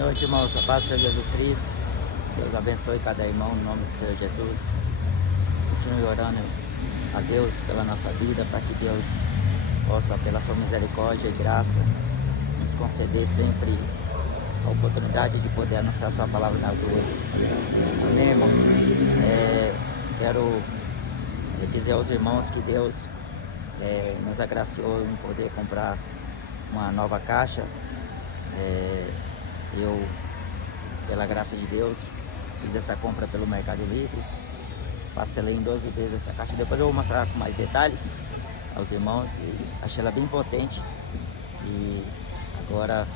noite, irmãos. A paz do Senhor Jesus Cristo. Deus abençoe cada irmão no nome do Senhor Jesus. Continue orando a Deus pela nossa vida, para que Deus possa, pela sua misericórdia e graça, nos conceder sempre a oportunidade de poder anunciar a sua palavra nas ruas. Amém, irmãos? Quero dizer aos irmãos que Deus nos agraciou em poder comprar uma nova caixa. Eu, pela graça de Deus, fiz essa compra pelo Mercado Livre, parcelei em 12 vezes essa caixa. Depois eu vou mostrar com mais detalhe aos irmãos. E achei ela bem potente e agora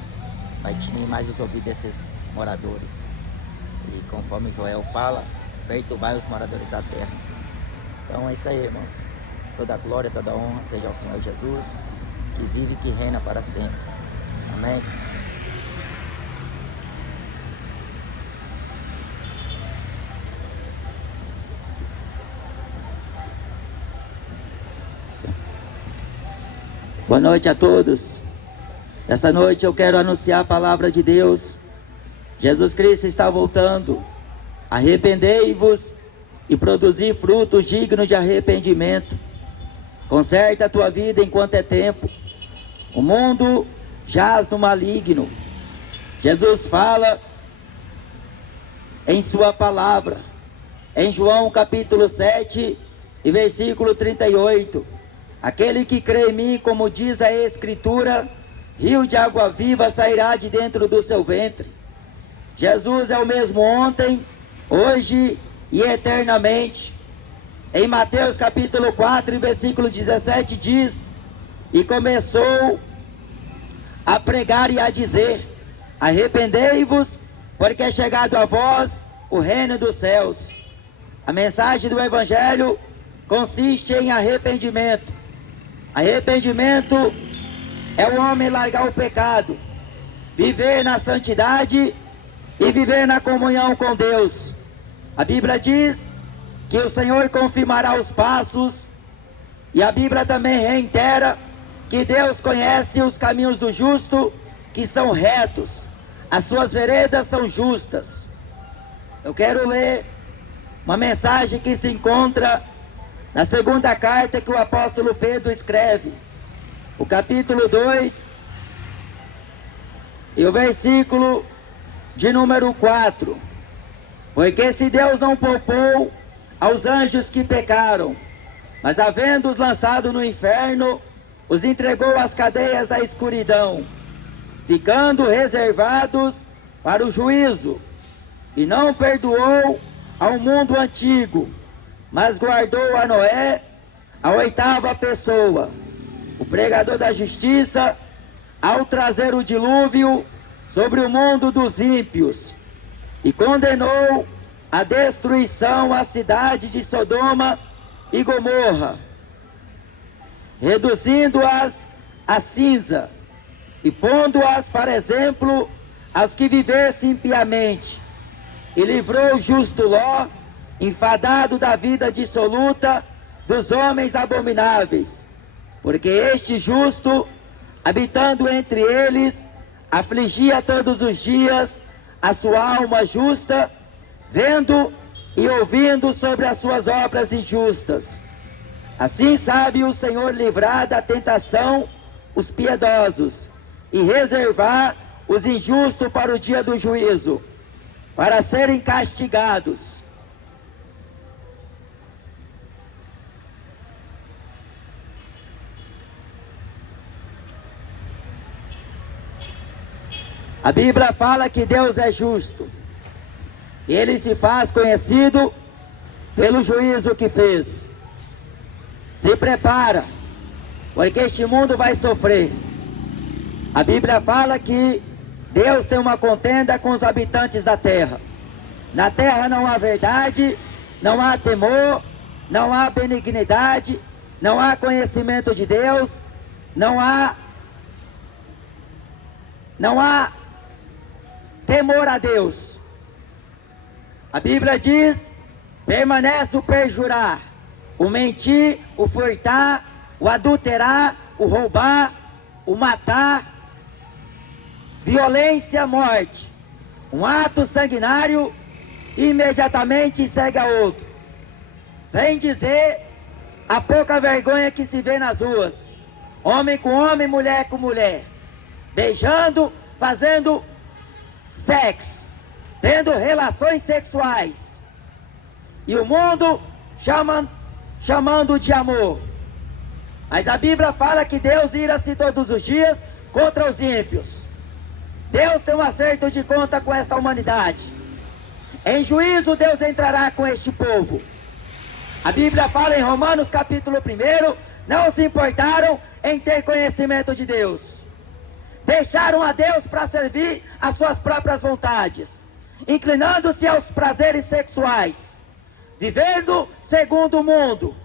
vai tinir mais os ouvidos desses moradores. E conforme Joel fala, perturbai os moradores da terra. Então é isso aí, irmãos. Toda a glória, toda a honra seja ao Senhor Jesus, que vive e que reina para sempre. Amém. Boa noite a todos. Essa noite eu quero anunciar a palavra de Deus. Jesus Cristo está voltando. Arrependei-vos e produzi frutos dignos de arrependimento. Conserta a tua vida enquanto é tempo. O mundo jaz no maligno. Jesus fala em sua palavra, em João capítulo 7 e versículo 38. Aquele que crê em mim, como diz a Escritura, rio de água viva sairá de dentro do seu ventre. Jesus é o mesmo ontem, hoje e eternamente. Em Mateus capítulo 4, versículo 17 diz: e começou a pregar e a dizer: arrependei-vos, porque é chegado a vós o reino dos céus. A mensagem do Evangelho consiste em arrependimento. Arrependimento é o homem largar o pecado, viver na santidade e viver na comunhão com Deus. A Bíblia diz que o Senhor confirmará os passos, e a Bíblia também reitera que Deus conhece os caminhos do justo, que são retos, as suas veredas são justas. Eu quero ler uma mensagem que se encontra na segunda carta que o apóstolo Pedro escreve, o capítulo 2 e o versículo de número 4. Porque se Deus não poupou aos anjos que pecaram, mas havendo-os lançado no inferno, os entregou às cadeias da escuridão, ficando reservados para o juízo, e não perdoou ao mundo antigo, mas guardou a Noé, a oitava pessoa, o pregador da justiça, ao trazer o dilúvio sobre o mundo dos ímpios, e condenou a destruição a cidade de Sodoma e Gomorra, reduzindo-as a cinza, e pondo-as para exemplo aos que vivessem impiamente, e livrou o justo Ló, enfadado da vida dissoluta dos homens abomináveis, porque este justo, habitando entre eles, afligia todos os dias a sua alma justa, vendo e ouvindo sobre as suas obras injustas. Assim sabe o Senhor livrar da tentação os piedosos e reservar os injustos para o dia do juízo, para serem castigados. A Bíblia fala que Deus é justo. Ele se faz conhecido pelo juízo que fez. Se prepara, porque este mundo vai sofrer. A Bíblia fala que Deus tem uma contenda com os habitantes da terra. Na terra não há verdade, não há temor, não há benignidade, não há conhecimento de Deus, não há temor a Deus. A Bíblia diz: permanece o perjurar, o mentir, o furtar, o adulterar, o roubar, o matar, violência, morte. Um ato sanguinário imediatamente segue a outro. Sem dizer a pouca vergonha que se vê nas ruas. Homem com homem, mulher com mulher. Beijando, fazendo sexo, tendo relações sexuais. E o mundo chamando de amor. Mas a Bíblia fala que Deus ira-se todos os dias contra os ímpios. Deus tem um acerto de conta com esta humanidade. Em juízo Deus entrará com este povo. A Bíblia fala em Romanos capítulo 1, não se importaram em ter conhecimento de Deus. Deixaram a Deus para servir às suas próprias vontades, inclinando-se aos prazeres sexuais, vivendo segundo o mundo,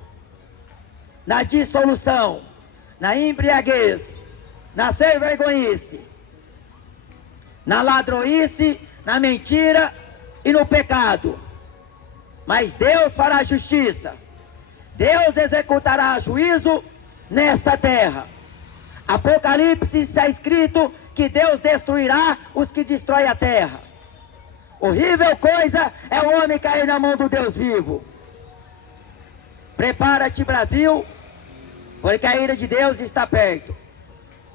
na dissolução, na embriaguez, na sem vergonhice, na ladroice, na mentira e no pecado. Mas Deus fará justiça. Deus executará juízo nesta terra. Apocalipse está escrito que Deus destruirá os que destroem a terra. Horrível coisa é o homem cair na mão do Deus vivo. Prepara-te, Brasil, porque a ira de Deus está perto.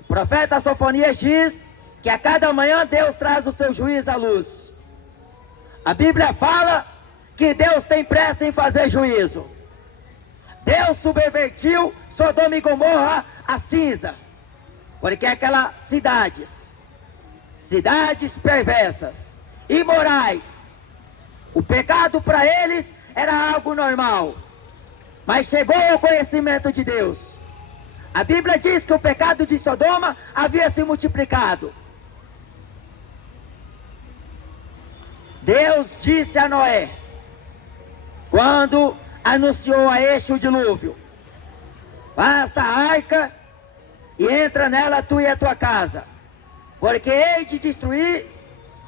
O profeta Sofonias diz que a cada manhã Deus traz o seu juízo à luz. A Bíblia fala que Deus tem pressa em fazer juízo. Deus subvertiu Sodoma e Gomorra a cinza, porque aquelas cidades perversas, imorais, o pecado para eles era algo normal, mas chegou ao conhecimento de Deus. A Bíblia diz que o pecado de Sodoma havia se multiplicado. Deus disse a Noé, quando anunciou a este o dilúvio: faça a arca e entra nela tu e a tua casa, porque hei de destruir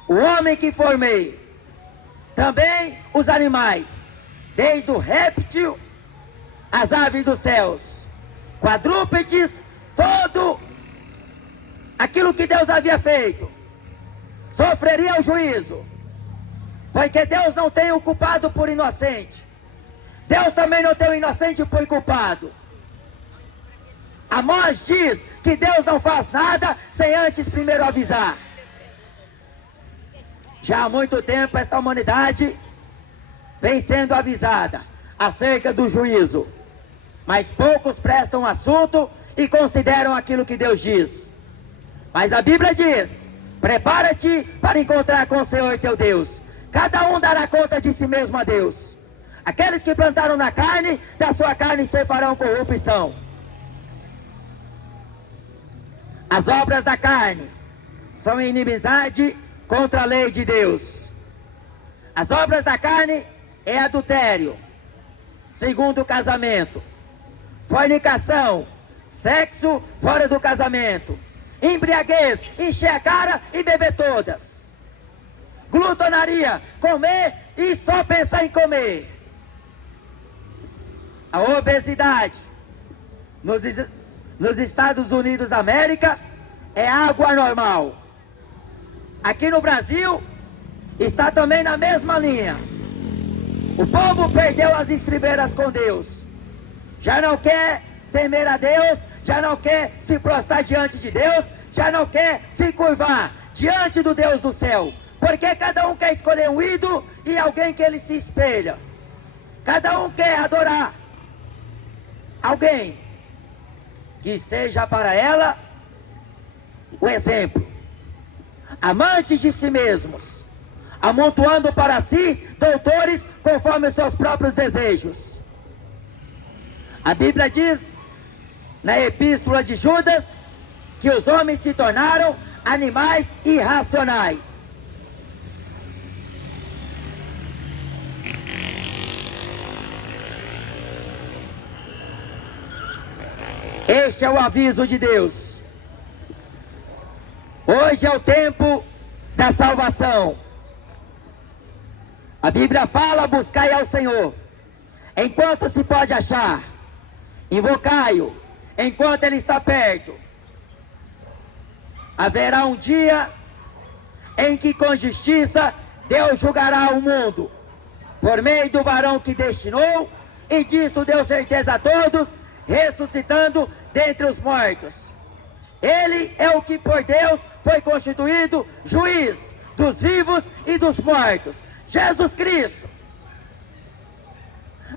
o homem que formei, também os animais, desde o réptil às aves dos céus, quadrúpedes, todo aquilo que Deus havia feito, sofreria o juízo, porque Deus não tem o culpado por inocente. Deus também não tem o inocente por culpado. Amós diz que Deus não faz nada sem antes primeiro avisar. Já há muito tempo esta humanidade vem sendo avisada acerca do juízo, mas poucos prestam assunto e consideram aquilo que Deus diz. Mas a Bíblia diz: prepara-te para encontrar com o Senhor teu Deus. Cada um dará conta de si mesmo a Deus. Aqueles que plantaram na carne, da sua carne se farão corrupção. As obras da carne são inimizade contra a lei de Deus. As obras da carne é adultério, segundo o casamento, fornicação, sexo fora do casamento, embriaguez, encher a cara e beber todas, glutonaria, comer e só pensar em comer. A obesidade nos Estados Unidos da América é algo anormal. Aqui no Brasil está também na mesma linha. O povo perdeu as estribeiras com Deus. Já não quer temer a Deus, já não quer se prostrar diante de Deus, já não quer se curvar diante do Deus do céu. Porque cada um quer escolher um ídolo e alguém que ele se espelha. Cada um quer adorar alguém que seja para ela o exemplo. Amantes de si mesmos, amontoando para si doutores conforme os seus próprios desejos. A Bíblia diz na epístola de Judas que os homens se tornaram animais irracionais. Este é o aviso de Deus. Hoje é o tempo da salvação. A Bíblia fala: buscai ao Senhor enquanto se pode achar, invocai-o enquanto ele está perto. Haverá um dia em que com justiça Deus julgará o mundo, por meio do varão que destinou, e disto deu certeza a todos, ressuscitando dentre os mortos. Ele é o que por Deus foi constituído juiz dos vivos e dos mortos, Jesus Cristo,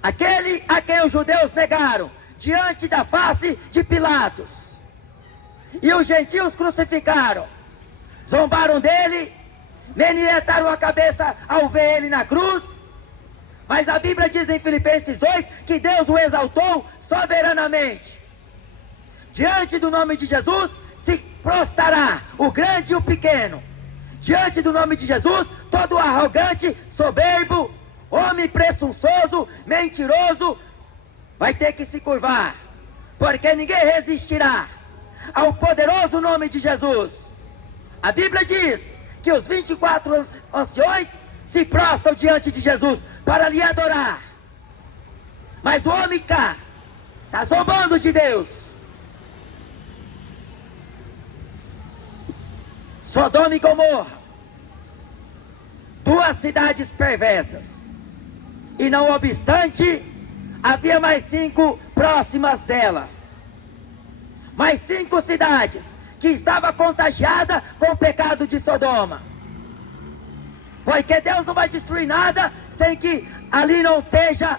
aquele a quem os judeus negaram diante da face de Pilatos, e os gentios crucificaram, zombaram dele, manietaram a cabeça ao ver ele na cruz. Mas a Bíblia diz em Filipenses 2 que Deus o exaltou soberanamente. Diante do nome de Jesus se prostrará o grande e o pequeno. Diante do nome de Jesus, todo arrogante, soberbo, homem presunçoso, mentiroso, vai ter que se curvar, porque ninguém resistirá ao poderoso nome de Jesus. A Bíblia diz que os 24 anciões se prostram diante de Jesus para lhe adorar. Mas o homem cá está zombando de Deus. Sodoma e Gomorra, duas cidades perversas, e não obstante, havia mais 5 próximas dela, mais 5 cidades que estavam contagiadas com o pecado de Sodoma, porque Deus não vai destruir nada sem que ali não esteja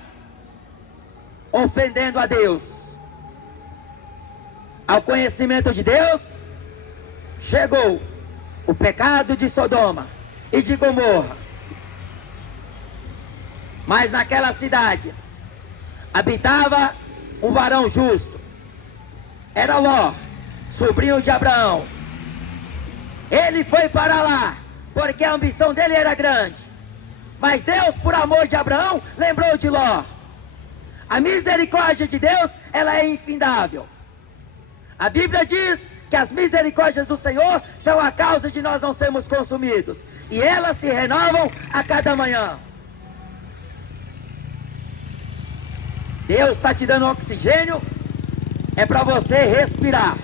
ofendendo a Deus. Ao conhecimento de Deus chegou o pecado de Sodoma e de Gomorra. Mas naquelas cidades habitava um varão justo, era Ló, sobrinho de Abraão. Ele foi para lá porque a ambição dele era grande, mas Deus, por amor de Abraão, lembrou de Ló. A misericórdia de Deus, ela é infindável. A Bíblia diz que as misericórdias do Senhor são a causa de nós não sermos consumidos, e elas se renovam a cada manhã. Deus está te dando oxigênio, é para você respirar,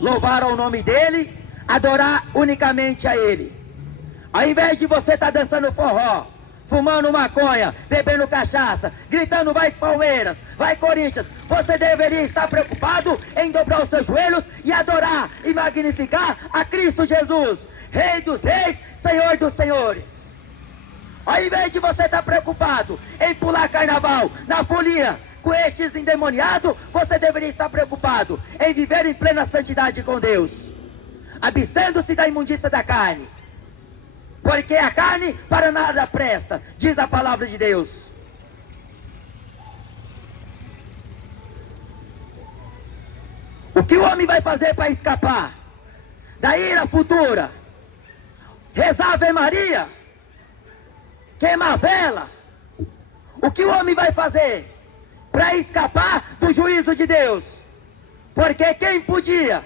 louvar ao nome dEle, adorar unicamente a Ele. Ao invés de você estar dançando forró, fumando maconha, bebendo cachaça, gritando vai Palmeiras, vai Corinthians, você deveria estar preocupado em dobrar os seus joelhos e adorar e magnificar a Cristo Jesus, Rei dos Reis, Senhor dos Senhores. Ao invés de você estar preocupado em pular carnaval na folia com estes endemoniados, você deveria estar preocupado em viver em plena santidade com Deus, abstendo-se da imundícia da carne, porque a carne para nada presta, diz a palavra de Deus. O que o homem vai fazer para escapar da ira futura? Rezar Ave Maria? Queimar vela? O que o homem vai fazer para escapar do juízo de Deus? Porque quem podia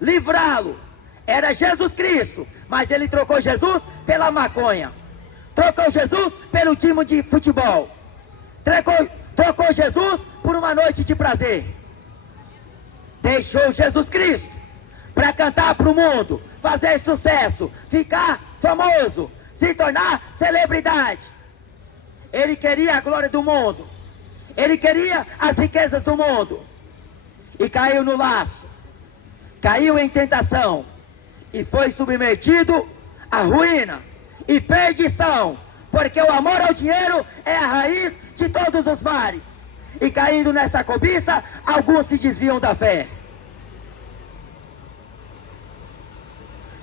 livrá-lo era Jesus Cristo, mas ele trocou Jesus pela maconha, trocou Jesus pelo time de futebol, trocou Jesus por uma noite de prazer, deixou Jesus Cristo para cantar para o mundo, fazer sucesso, ficar famoso, se tornar celebridade. Ele queria a glória do mundo, ele queria as riquezas do mundo, e caiu no laço, caiu em tentação, e foi submetido à ruína e perdição, porque o amor ao dinheiro é a raiz de todos os males, e caindo nessa cobiça, alguns se desviam da fé.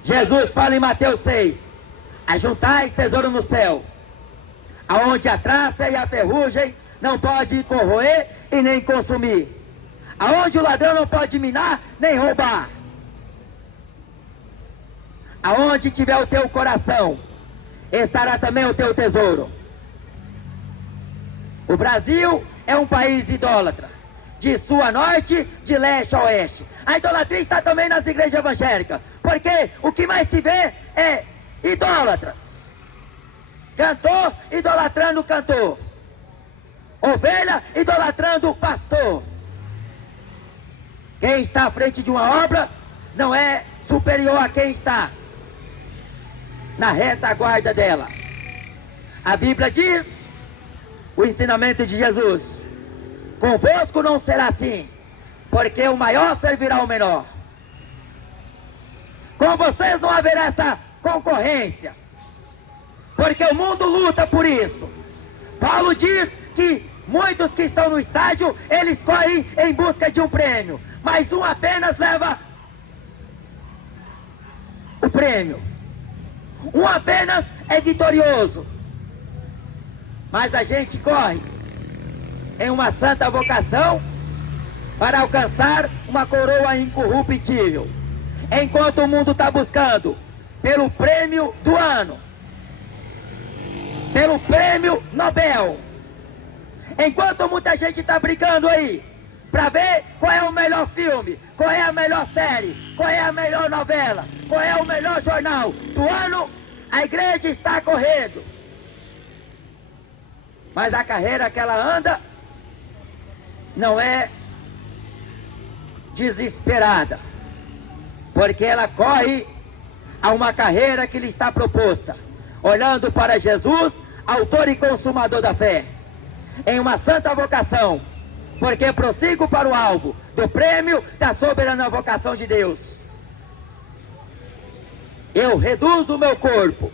Jesus fala em Mateus 6, ajuntais tesouro no céu, aonde a traça e a ferrugem não pode corroer e nem consumir, aonde o ladrão não pode minar nem roubar. Aonde tiver o teu coração, estará também o teu tesouro. O Brasil é um país idólatra, de sul a norte, de leste a oeste. A idolatria está também nas igrejas evangélicas, porque o que mais se vê é idólatras. Cantor idolatrando o cantor, ovelha idolatrando o pastor. Quem está à frente de uma obra não é superior a quem está na retaguarda dela. A Bíblia diz, o ensinamento de Jesus: convosco não será assim, porque o maior servirá ao menor. Com vocês não haverá essa concorrência, porque o mundo luta por isto. Paulo diz que muitos que estão no estádio, eles correm em busca de um prêmio, mas um apenas leva o prêmio. Um apenas é vitorioso. Mas a gente corre em uma santa vocação para alcançar uma coroa incorruptível, enquanto o mundo está buscando pelo prêmio do ano, pelo prêmio Nobel, enquanto muita gente está brigando aí para ver qual é o melhor filme, qual é a melhor série, qual é a melhor novela, qual é o melhor jornal do ano, a igreja está correndo. Mas a carreira que ela anda não é desesperada, porque ela corre a uma carreira que lhe está proposta, olhando para Jesus, autor e consumador da fé, em uma santa vocação, porque prossigo para o alvo do prêmio da soberana vocação de Deus. Eu reduzo o meu corpo,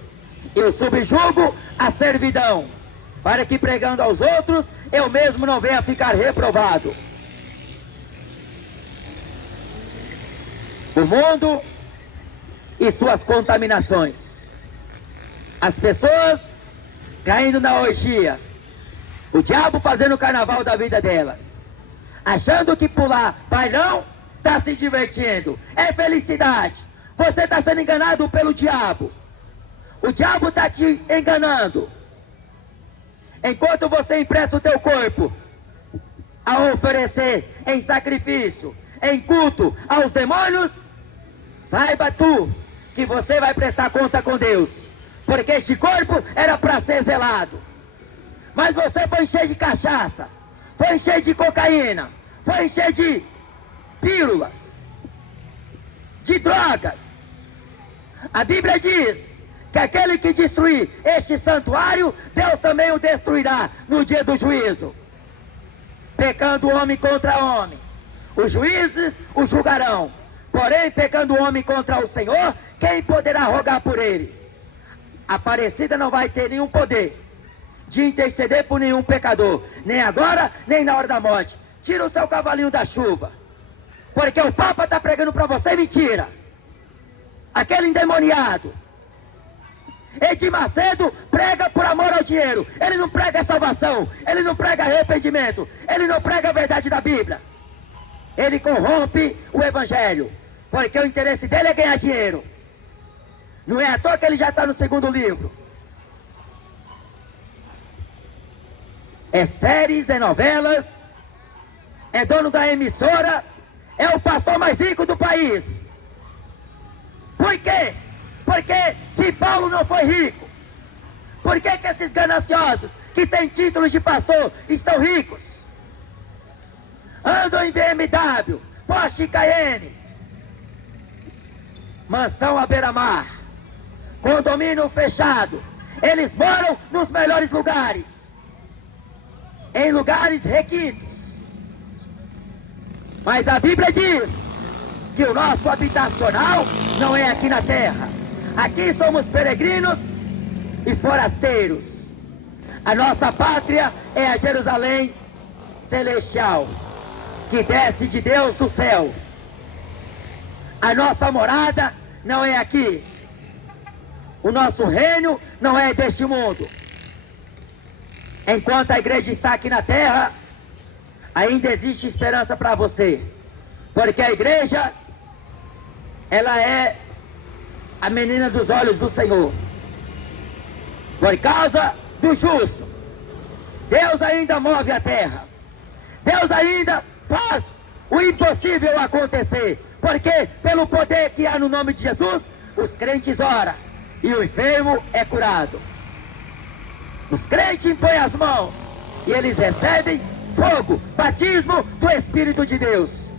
eu subjugo a servidão, para que pregando aos outros, eu mesmo não venha ficar reprovado. O mundo e suas contaminações, as pessoas caindo na orgia, o diabo fazendo o carnaval da vida delas, achando que pular bailão está se divertindo, é felicidade. Você está sendo enganado pelo diabo. O diabo está te enganando. Enquanto você empresta o teu corpo a oferecer em sacrifício, em culto aos demônios, saiba tu que você vai prestar conta com Deus, porque este corpo era para ser zelado. Mas você foi encher de cachaça, foi encher de cocaína, foi encher de pílulas, de drogas. A Bíblia diz que aquele que destruir este santuário, Deus também o destruirá no dia do juízo. Pecando homem contra homem, os juízes o julgarão. Porém, pecando o homem contra o Senhor, quem poderá rogar por ele? A Aparecida não vai ter nenhum poder de interceder por nenhum pecador, nem agora, nem na hora da morte. Tira o seu cavalinho da chuva, porque o Papa está pregando para você mentira. Aquele endemoniado Edir Macedo prega por amor ao dinheiro. Ele não prega salvação, ele não prega arrependimento, ele não prega a verdade da Bíblia. Ele corrompe o evangelho, porque o interesse dele é ganhar dinheiro. Não é à toa que ele já está no segundo livro. É séries, é novelas, é dono da emissora, é o pastor mais rico do país. Por quê? Porque se Paulo não foi rico, por que esses gananciosos que têm títulos de pastor estão ricos? Andam em BMW, Porsche Cayenne, mansão à beira-mar, condomínio fechado. Eles moram nos melhores lugares, em lugares requintos. Mas a Bíblia diz que o nosso habitacional não é aqui na terra. Aqui somos peregrinos e forasteiros. A nossa pátria é a Jerusalém celestial, que desce de Deus do céu. A nossa morada não é aqui. O nosso reino não é deste mundo. Enquanto a igreja está aqui na terra, ainda existe esperança para você, porque a igreja, ela é a menina dos olhos do Senhor. Por causa do justo, Deus ainda move a terra. Deus ainda faz o impossível acontecer, porque pelo poder que há no nome de Jesus, os crentes oram e o enfermo é curado. Os crentes impõem as mãos e eles recebem fogo, batismo do Espírito de Deus.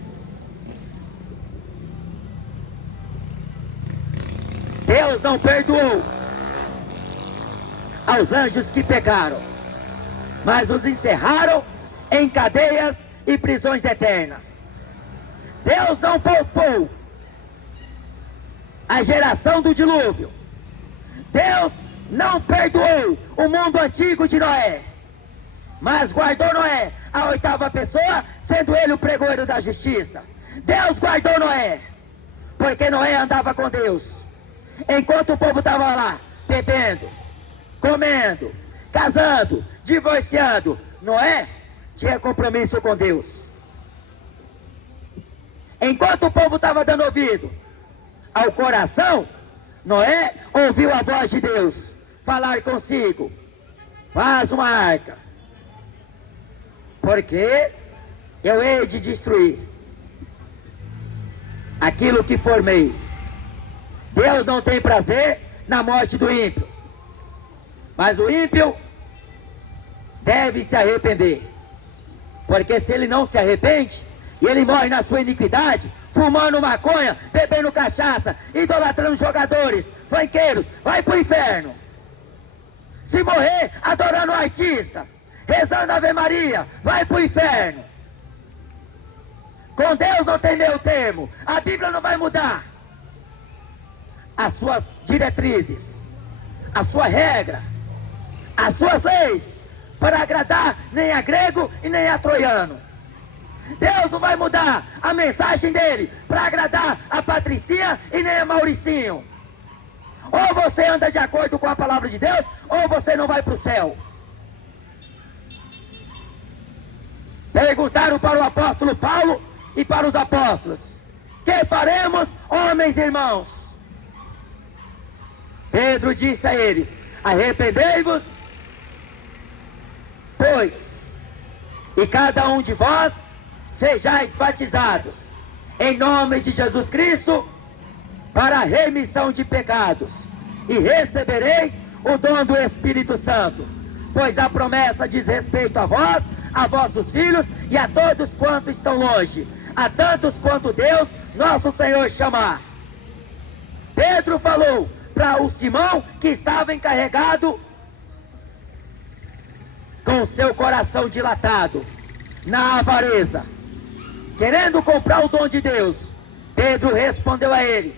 Deus não perdoou aos anjos que pecaram, mas os encerraram em cadeias e prisões eternas. Deus não poupou a geração do dilúvio. Deus não perdoou o mundo antigo de Noé, mas guardou Noé, a oitava pessoa, sendo ele o pregoeiro da justiça. Deus guardou Noé, porque Noé andava com Deus. Enquanto o povo estava lá, bebendo, comendo, casando, divorciando, Noé tinha compromisso com Deus. Enquanto o povo estava dando ouvido ao coração, Noé ouviu a voz de Deus falar consigo: faz uma arca, porque eu hei de destruir aquilo que formei. Deus não tem prazer na morte do ímpio, mas o ímpio deve se arrepender, porque se ele não se arrepende, e ele morre na sua iniquidade, fumando maconha, bebendo cachaça, idolatrando jogadores, fanqueiros, vai pro inferno. Se morrer adorando um artista, rezando Ave Maria, vai pro inferno. Com Deus não tem meio termo. A Bíblia não vai mudar as suas diretrizes, a sua regra, as suas leis, para agradar nem a grego e nem a troiano. Deus não vai mudar a mensagem dele para agradar a Patricinha e nem a Mauricinho. Ou você anda de acordo com a palavra de Deus, ou você não vai para o céu. Perguntaram para o apóstolo Paulo e para os apóstolos: que faremos, homens e irmãos? Pedro disse a eles: arrependei-vos, pois, e cada um de vós sejais batizados em nome de Jesus Cristo para a remissão de pecados, e recebereis o dom do Espírito Santo, pois a promessa diz respeito a vós, a vossos filhos e a todos quantos estão longe, a tantos quanto Deus nosso Senhor chamar. Pedro falou para o Simão, que estava encarregado com seu coração dilatado na avareza, querendo comprar o dom de Deus. Pedro respondeu a ele,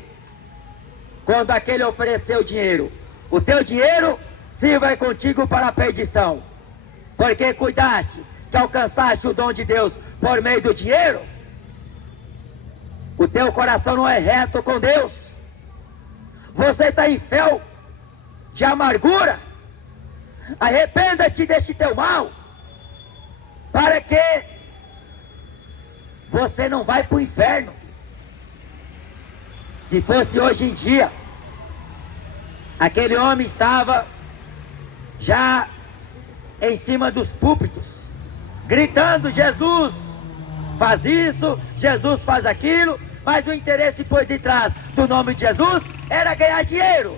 quando aquele ofereceu dinheiro: o teu dinheiro sirva contigo para a perdição, porque cuidaste que alcançaste o dom de Deus por meio do dinheiro. O teu coração não é reto com Deus. Você está em fel de amargura. Arrependa-te deste teu mal, para que você não vai para o inferno. Se fosse hoje em dia, aquele homem estava já em cima dos púlpitos, gritando: Jesus faz isso, Jesus faz aquilo, mas o interesse por detrás do nome de Jesus era ganhar dinheiro.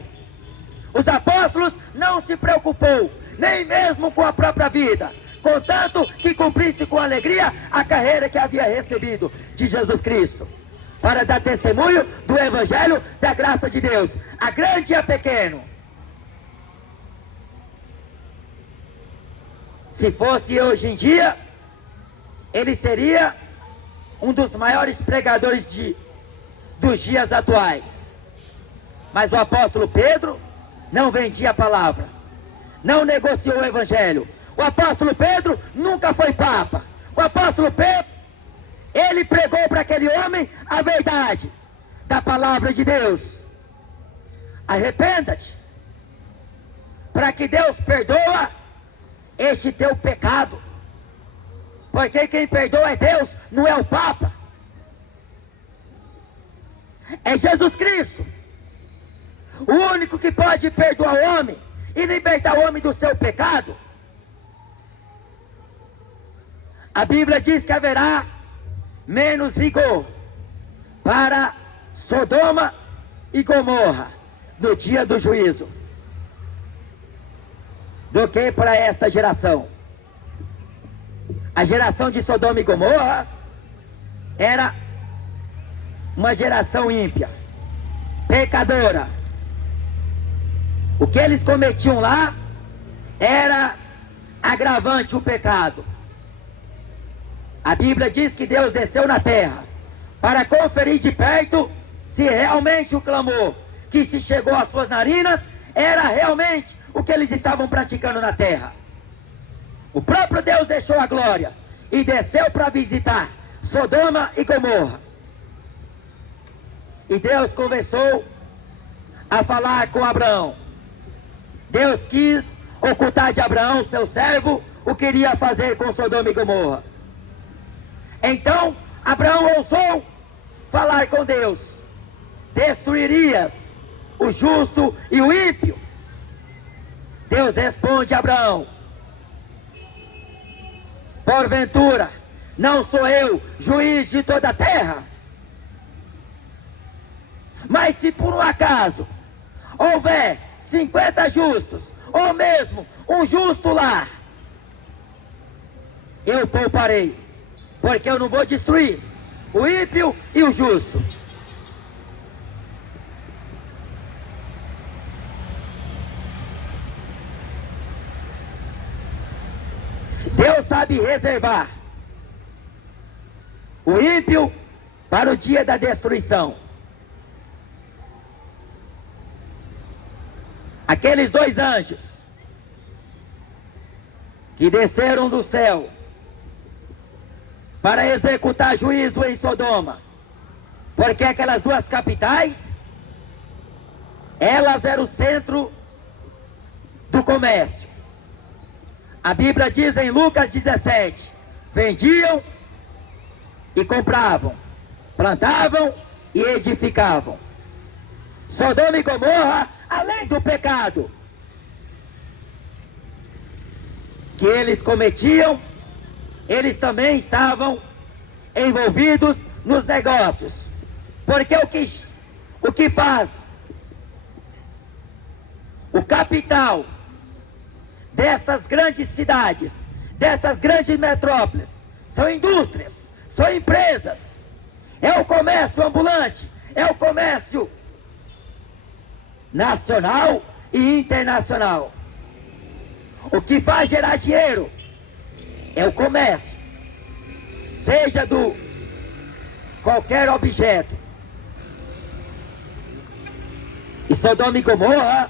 Os apóstolos não se preocupou nem mesmo com a própria vida, contanto que cumprisse com alegria a carreira que havia recebido de Jesus Cristo, para dar testemunho do Evangelho da graça de Deus, a grande e a pequeno. Se fosse hoje em dia, ele seria um dos maiores pregadores dos dias atuais. Mas o apóstolo Pedro não vendia a palavra, não negociou o Evangelho. O apóstolo Pedro nunca foi papa. O apóstolo Pedro, ele pregou para aquele homem a verdade da palavra de Deus. Arrependa-te, para que Deus perdoa este teu pecado, porque quem perdoa é Deus, não é o Papa, é Jesus Cristo, o único que pode perdoar o homem e libertar o homem do seu pecado. A Bíblia diz que haverá menos rigor para Sodoma e Gomorra no dia do juízo do que para esta geração. A geração de Sodoma e Gomorra era uma geração ímpia, pecadora. O que eles cometiam lá era agravante o pecado. A Bíblia diz que Deus desceu na terra para conferir de perto se realmente o clamor que se chegou às suas narinas era realmente o que eles estavam praticando na terra. O próprio Deus deixou a glória e desceu para visitar Sodoma e Gomorra. E Deus começou a falar com Abraão. Deus quis ocultar de Abraão, seu servo, o que iria fazer com Sodoma e Gomorra. Então Abraão ousou falar com Deus: destruirias o justo e o ímpio? Deus responde a Abraão: porventura não sou eu juiz de toda a terra? Mas se por um acaso houver 50 justos, ou mesmo um justo lá, eu pouparei, porque eu não vou destruir o ímpio e o justo. Deus sabe reservar o ímpio para o dia da destruição. Aqueles dois anjos que desceram do céu para executar juízo em Sodoma, porque aquelas duas capitais, elas eram o centro do comércio. A Bíblia diz em Lucas 17, vendiam e compravam, plantavam e edificavam. Sodoma e Gomorra, além do pecado que eles cometiam, eles também estavam envolvidos nos negócios. Porque o que faz o capital destas grandes cidades, destas grandes metrópoles, são indústrias, são empresas, é o comércio ambulante, é o comércio nacional e internacional. O que faz gerar dinheiro é o comércio, seja do qualquer objeto. E Sodoma e Gomorra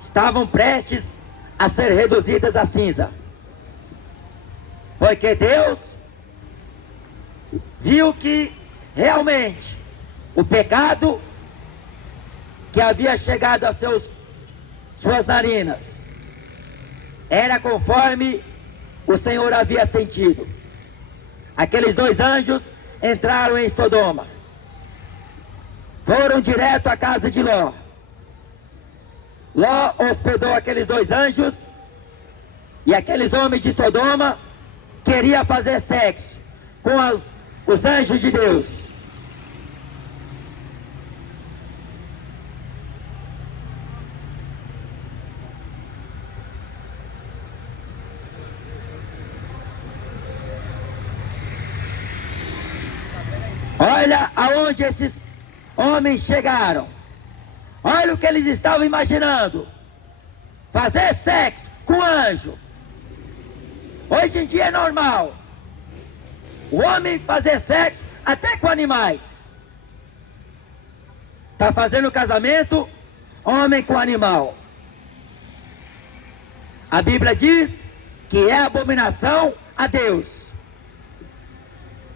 estavam prestes a ser reduzidas a cinza, porque Deus viu que realmente o pecado que havia chegado a suas narinas era conforme o Senhor havia sentido. Aqueles dois anjos entraram em Sodoma, foram direto à casa de Ló. Ló hospedou aqueles dois anjos, e aqueles homens de Sodoma queriam fazer sexo com os anjos de Deus. Olha aonde esses homens chegaram. Olha o que eles estavam imaginando: fazer sexo com anjo. Hoje em dia é normal o homem fazer sexo até com animais. Está fazendo casamento, homem com animal. A Bíblia diz que é abominação a Deus.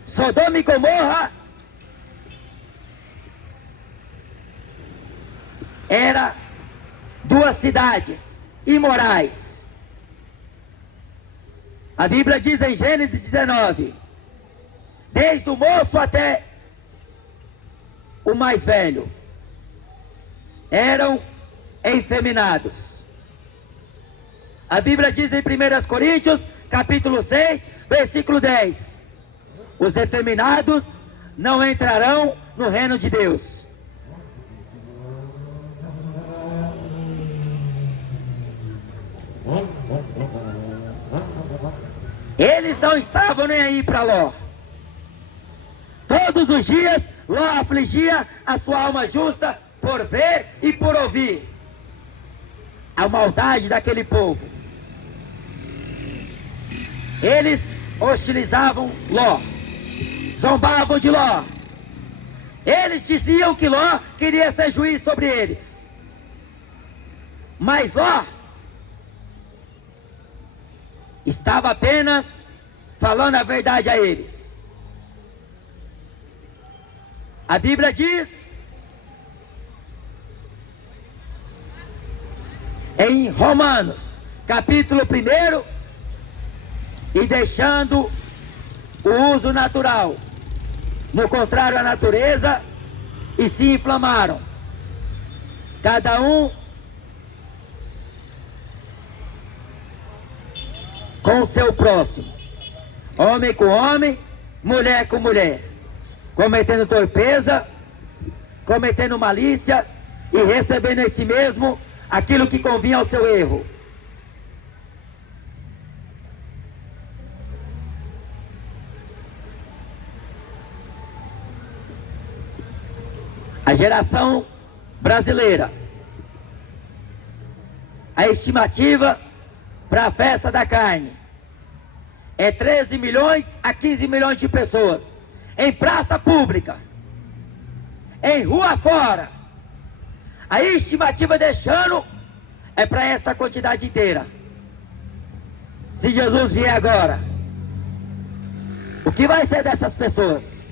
Sodoma e Gomorra era duas cidades imorais. A Bíblia diz em Gênesis 19, desde o moço até o mais velho eram efeminados. A Bíblia diz em 1 Coríntios capítulo 6, versículo 10, os efeminados não entrarão no reino de Deus. Eles não estavam nem aí para Ló. Todos os dias Ló afligia a sua alma justa por ver e por ouvir a maldade daquele povo. Eles hostilizavam Ló, zombavam de Ló. Eles diziam que Ló queria ser juiz sobre eles. Mas Ló estava apenas falando a verdade a eles. A Bíblia diz em Romanos, capítulo 1, e deixando o uso natural, no contrário à natureza, e se inflamaram, cada um com o seu próximo, homem com homem, mulher com mulher, cometendo torpeza, cometendo malícia e recebendo em si mesmo aquilo que convinha ao seu erro. A geração brasileira, a estimativa para a festa da carne é 13 milhões a 15 milhões de pessoas, em praça pública, em rua fora. A estimativa deste ano é para esta quantidade inteira. Se Jesus vier agora, o que vai ser dessas pessoas?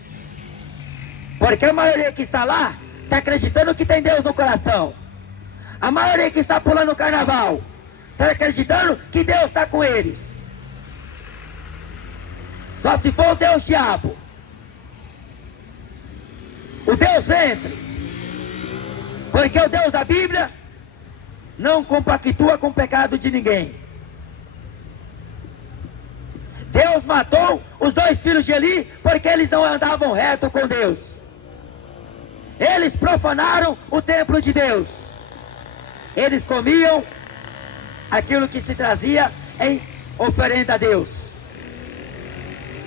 Porque a maioria que está lá está acreditando que tem Deus no coração. A maioria que está pulando o carnaval está acreditando que Deus está com eles. Só se for o Deus diabo, o Deus ventre. Porque o Deus da Bíblia não compactua com o pecado de ninguém. Deus matou os 2 filhos de Eli porque eles não andavam reto com Deus. Eles profanaram o templo de Deus. Eles comiam aquilo que se trazia em oferenda a Deus.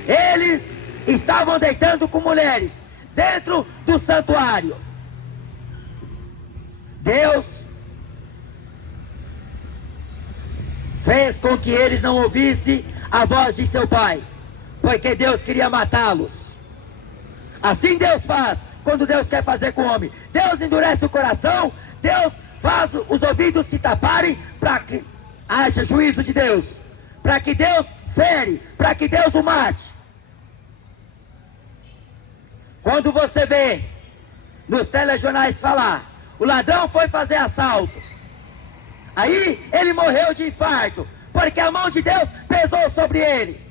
Eles estavam deitando com mulheres dentro do santuário. Deus fez com que eles não ouvissem a voz de seu pai, porque Deus queria matá-los. Assim Deus faz quando Deus quer fazer com o homem. Deus endurece o coração, Deus faz os ouvidos se taparem para que haja juízo de Deus, para que Deus fere, para que Deus o mate. Quando você vê nos telejornais falar, o ladrão foi fazer assalto, aí ele morreu de infarto, porque a mão de Deus pesou sobre ele.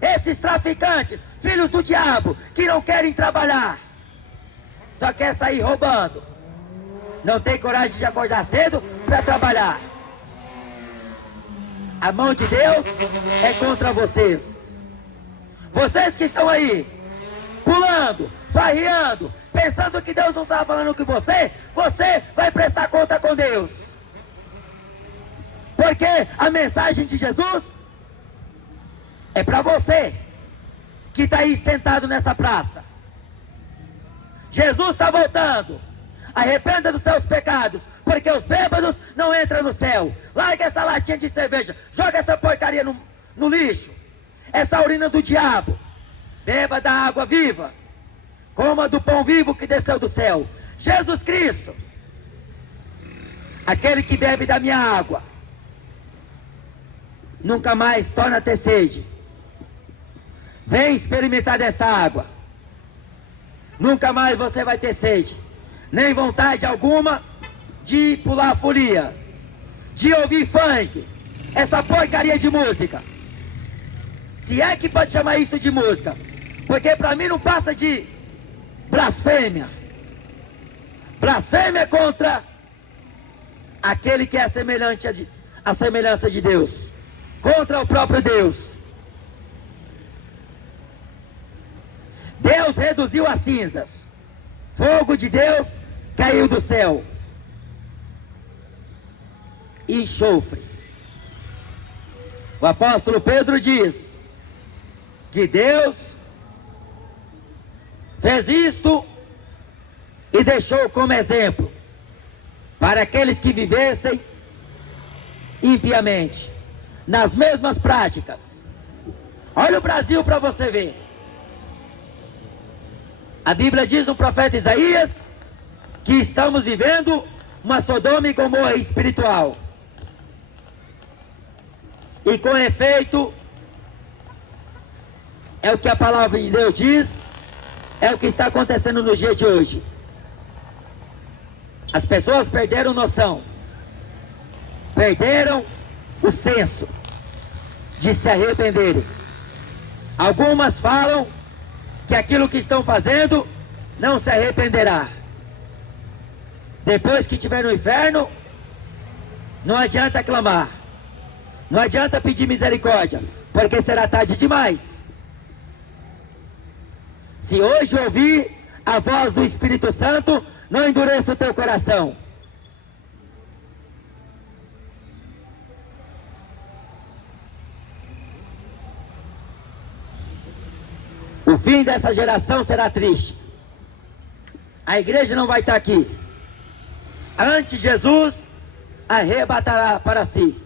Esses traficantes, filhos do diabo, que não querem trabalhar, só quer sair roubando, não tem coragem de acordar cedo para trabalhar. A mão de Deus é contra vocês. Vocês que estão aí, pulando, farreando, pensando que Deus não está falando com você vai prestar conta com Deus. Porque a mensagem de Jesus é para você que está aí sentado nessa praça. Jesus está voltando. Arrependa dos seus pecados, porque os bêbados não entram no céu. Larga essa latinha de cerveja, joga essa porcaria no lixo, essa urina do diabo. Beba da água viva, coma do pão vivo que desceu do céu, Jesus Cristo. Aquele que bebe da minha água nunca mais torna a ter sede. Vem experimentar desta água, nunca mais você vai ter sede, nem vontade alguma de pular folia, de ouvir funk, essa porcaria de música. Se é que pode chamar isso de música, porque para mim não passa de blasfêmia. Blasfêmia contra aquele que é a semelhança de Deus, contra o próprio Deus. Deus reduziu a cinzas, fogo de Deus caiu do céu, e enxofre. O apóstolo Pedro diz que Deus fez isto e deixou como exemplo para aqueles que vivessem impiamente, nas mesmas práticas. Olha o Brasil para você ver. A Bíblia diz no profeta Isaías que estamos vivendo uma Sodoma e Gomorra espiritual. E com efeito, é o que a palavra de Deus diz, é o que está acontecendo nos dias de hoje. As pessoas perderam noção, perderam o senso de se arrependerem. Algumas falam que aquilo que estão fazendo não se arrependerá. Depois que estiver no inferno, não adianta clamar, não adianta pedir misericórdia, porque será tarde demais. Se hoje ouvir a voz do Espírito Santo, não endureça o teu coração. O fim dessa geração será triste. A igreja não vai estar aqui. Antes Jesus arrebatará para si.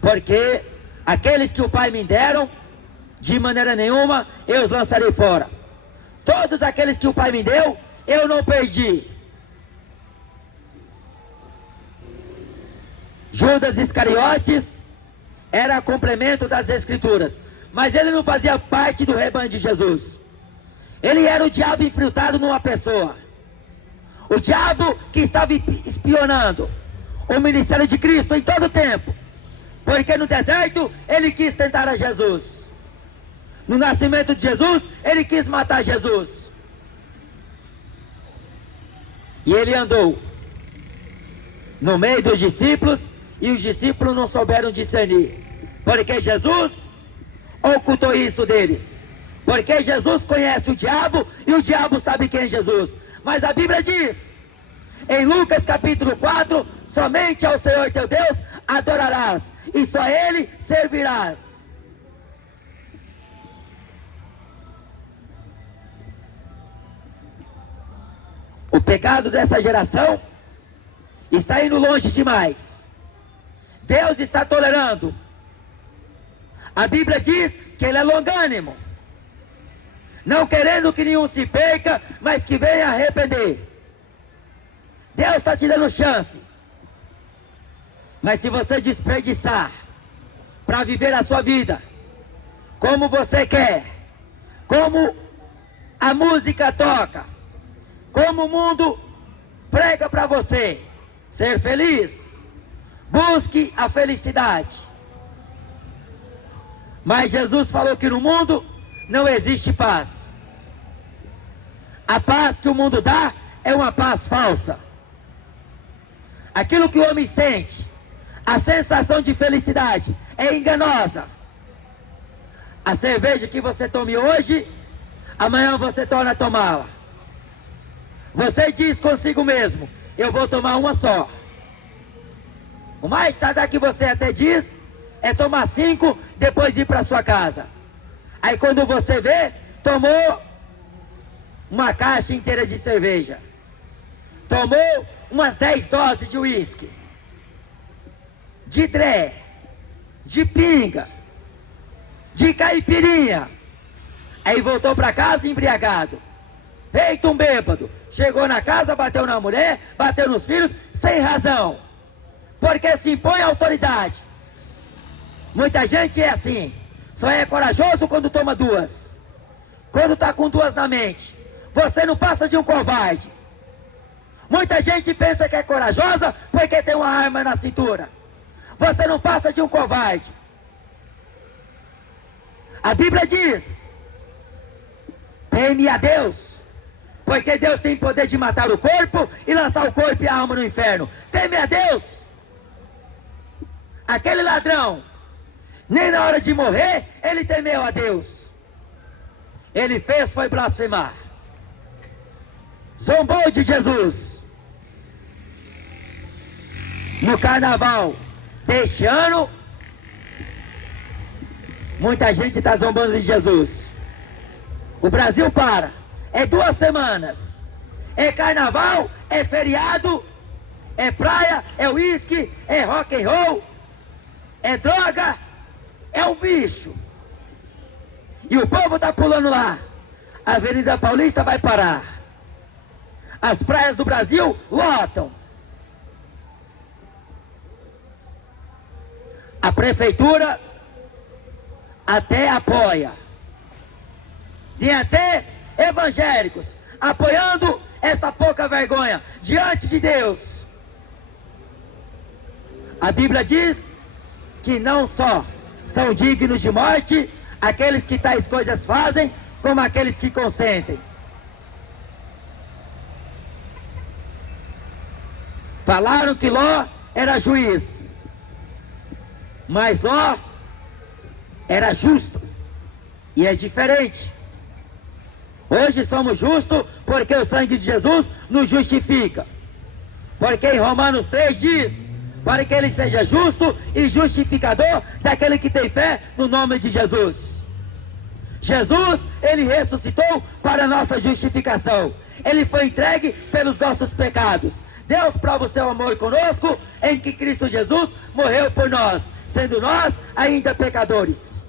Porque aqueles que o Pai me deram, de maneira nenhuma eu os lançarei fora. Todos aqueles que o Pai me deu, eu não perdi. Judas Iscariotes era complemento das Escrituras, mas ele não fazia parte do rebanho de Jesus. Ele era o diabo infiltrado numa pessoa. O diabo que estava espionando o ministério de Cristo em todo o tempo. Porque no deserto ele quis tentar a Jesus. No nascimento de Jesus, ele quis matar Jesus. E ele andou no meio dos discípulos, e os discípulos não souberam discernir. Porque Jesus ocultou isso deles. Porque Jesus conhece o diabo, e o diabo sabe quem é Jesus. Mas a Bíblia diz, em Lucas capítulo 4, somente ao Senhor teu Deus adorarás, e só a Ele servirás. O pecado dessa geração está indo longe demais. Deus está tolerando. A Bíblia diz que Ele é longânimo, não querendo que nenhum se perca, mas que venha arrepender. Deus está te dando chance. Mas se você desperdiçar para viver a sua vida como você quer, como a música toca, como o mundo prega para você ser feliz, busque a felicidade. Mas Jesus falou que no mundo não existe paz. A paz que o mundo dá é uma paz falsa. Aquilo que o homem sente, a sensação de felicidade, é enganosa. A cerveja que você tome hoje, amanhã você torna a tomá-la. Você diz consigo mesmo, eu vou tomar uma só. O mais tardar que você até diz, é tomar 5, depois ir para sua casa. Aí quando você vê, tomou uma caixa inteira de cerveja. Tomou umas 10 doses de uísque, de dré, de pinga, de caipirinha. Aí voltou para casa embriagado, feito um bêbado. Chegou na casa, bateu na mulher, bateu nos filhos, sem razão. Porque se impõe a autoridade. Muita gente é assim. Só é corajoso quando toma 2. Quando está com 2 na mente. Você não passa de um covarde. Muita gente pensa que é corajosa porque tem uma arma na cintura. Você não passa de um covarde. A Bíblia diz, teme a Deus, porque Deus tem poder de matar o corpo e lançar o corpo e a alma no inferno. Teme a Deus. Aquele ladrão, nem na hora de morrer, ele temeu a Deus. Ele fez foi blasfemar. Zombou de Jesus. No carnaval deste ano, muita gente está zombando de Jesus. O Brasil para. É 2 semanas. É carnaval, é feriado é praia, é uísque, é rock and roll, é droga, é um bicho. E o povo está pulando lá. A Avenida Paulista vai parar. As praias do Brasil lotam. A prefeitura até apoia. Tem até evangélicos apoiando esta pouca vergonha diante de Deus. A Bíblia diz que não só são dignos de morte aqueles que tais coisas fazem, como aqueles que consentem. Falaram que Ló era juiz, mas Ló era justo, e é diferente. Hoje somos justos porque o sangue de Jesus nos justifica. Porque em Romanos 3 diz, para que ele seja justo e justificador daquele que tem fé no nome de Jesus. Jesus, ele ressuscitou para a nossa justificação. Ele foi entregue pelos nossos pecados. Deus prova o seu amor conosco em que Cristo Jesus morreu por nós, sendo nós ainda pecadores.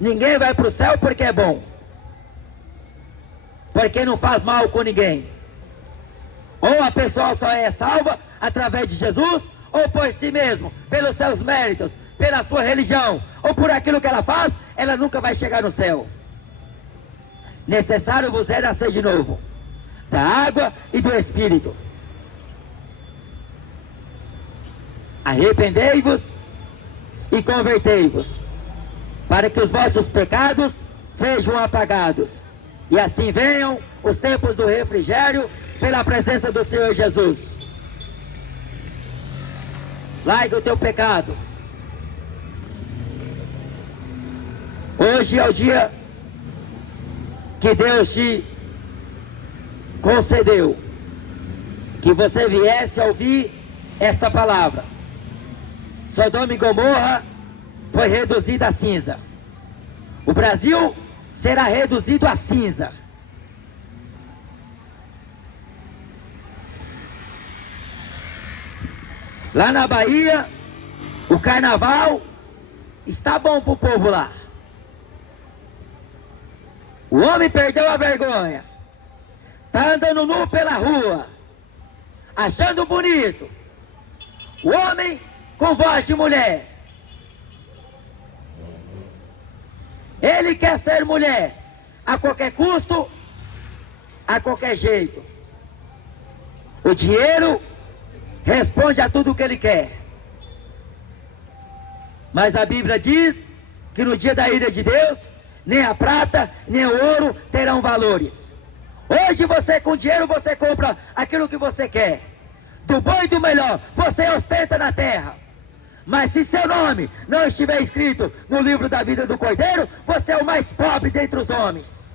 Ninguém vai para o céu porque é bom, porque não faz mal com ninguém. Ou a pessoa só é salva através de Jesus, ou por si mesmo, pelos seus méritos, pela sua religião, ou por aquilo que ela faz, ela nunca vai chegar no céu. Necessário vos é nascer de novo, da água e do Espírito. Arrependei-vos e convertei-vos, para que os vossos pecados sejam apagados, e assim venham os tempos do refrigério pela presença do Senhor Jesus. Larga o teu pecado. Hoje é o dia que Deus te concedeu, que você viesse a ouvir esta palavra. Sodoma e Gomorra foi reduzida a cinza. O Brasil será reduzido a cinza. Lá na Bahia, o carnaval está bom para o povo lá. O homem perdeu a vergonha. Está andando nu pela rua, achando bonito. O homem com voz de mulher. Ele quer ser mulher a qualquer custo, a qualquer jeito. O dinheiro responde a tudo o que ele quer. Mas a Bíblia diz que no dia da ira de Deus, nem a prata, nem o ouro terão valores. Hoje você com dinheiro você compra aquilo que você quer. Do bom e do melhor, você ostenta na terra. Mas se seu nome não estiver escrito no livro da vida do Cordeiro, você é o mais pobre dentre os homens.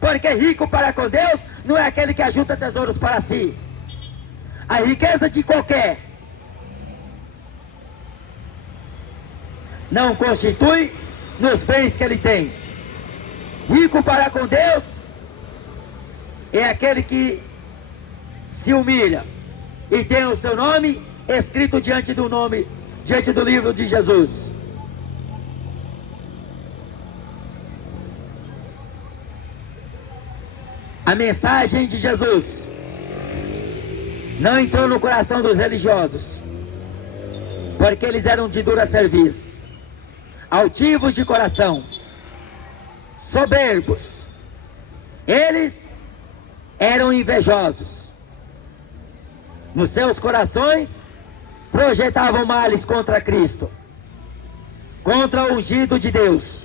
Porque rico para com Deus não é aquele que ajunta tesouros para si. A riqueza de qualquer não constitui nos bens que ele tem. Rico para com Deus é aquele que se humilha e tem o seu nome escrito diante do livro de Jesus. A mensagem de Jesus não entrou no coração dos religiosos, porque eles eram de dura cerviz, altivos de coração, soberbos. Eles eram invejosos. Nos seus corações projetavam males contra Cristo, contra o ungido de Deus.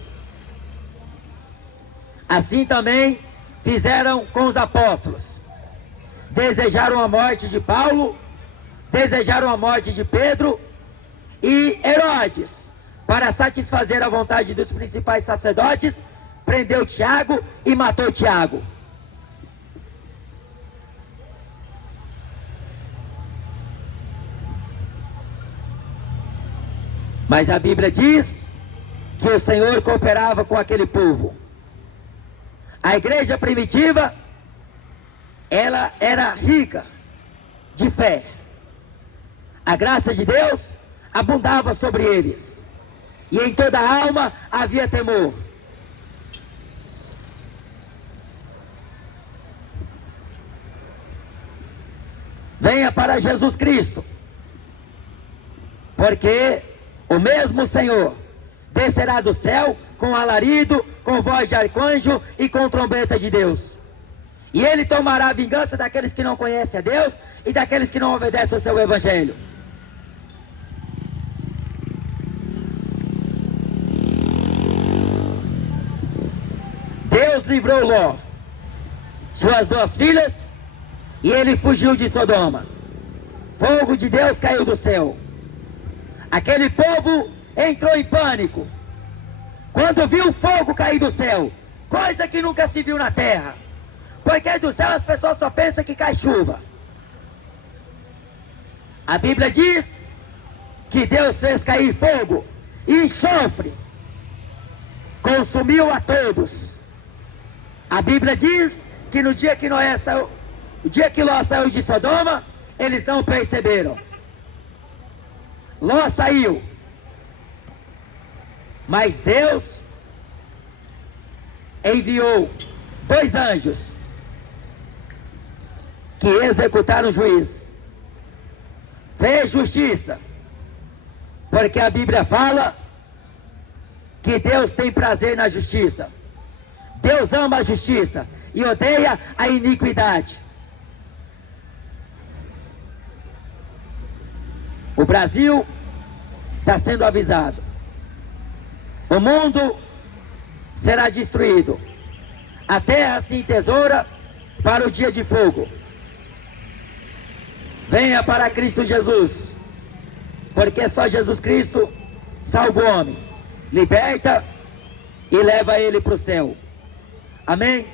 Assim também fizeram com os apóstolos. Desejaram a morte de Paulo, desejaram a morte de Pedro, e Herodes, para satisfazer a vontade dos principais sacerdotes, prendeu Tiago e matou Tiago. Mas a Bíblia diz que o Senhor cooperava com aquele povo. A igreja primitiva ela era rica de fé. A graça de Deus abundava sobre eles, e em toda a alma havia temor. Venha para Jesus Cristo, porque o mesmo Senhor descerá do céu com alarido, com voz de arcanjo e com trombeta de Deus. E Ele tomará a vingança daqueles que não conhecem a Deus e daqueles que não obedecem ao seu evangelho. Deus livrou Ló, suas 2 filhas, e ele fugiu de Sodoma. Fogo de Deus caiu do céu. Aquele povo entrou em pânico quando viu o fogo cair do céu, coisa que nunca se viu na terra, porque do céu as pessoas só pensam que cai chuva. A Bíblia diz que Deus fez cair fogo e enxofre, consumiu a todos. A Bíblia diz que no dia que Noé saiu, o dia que Ló saiu de Sodoma, eles não perceberam. Ló saiu, mas Deus enviou 2 anjos que executaram o juiz. Fez justiça, porque a Bíblia fala que Deus tem prazer na justiça. Deus ama a justiça e odeia a iniquidade. O Brasil está sendo avisado. O mundo será destruído. A terra se entesoura para o dia de fogo. Venha para Cristo Jesus, porque só Jesus Cristo salva o homem, liberta e leva ele para o céu. Amém?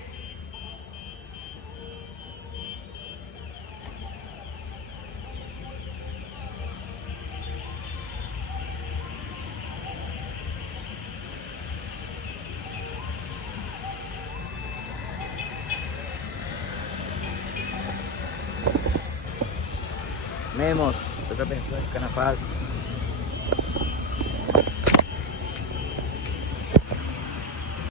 Amém, irmãos? Deus abençoe, fica na paz.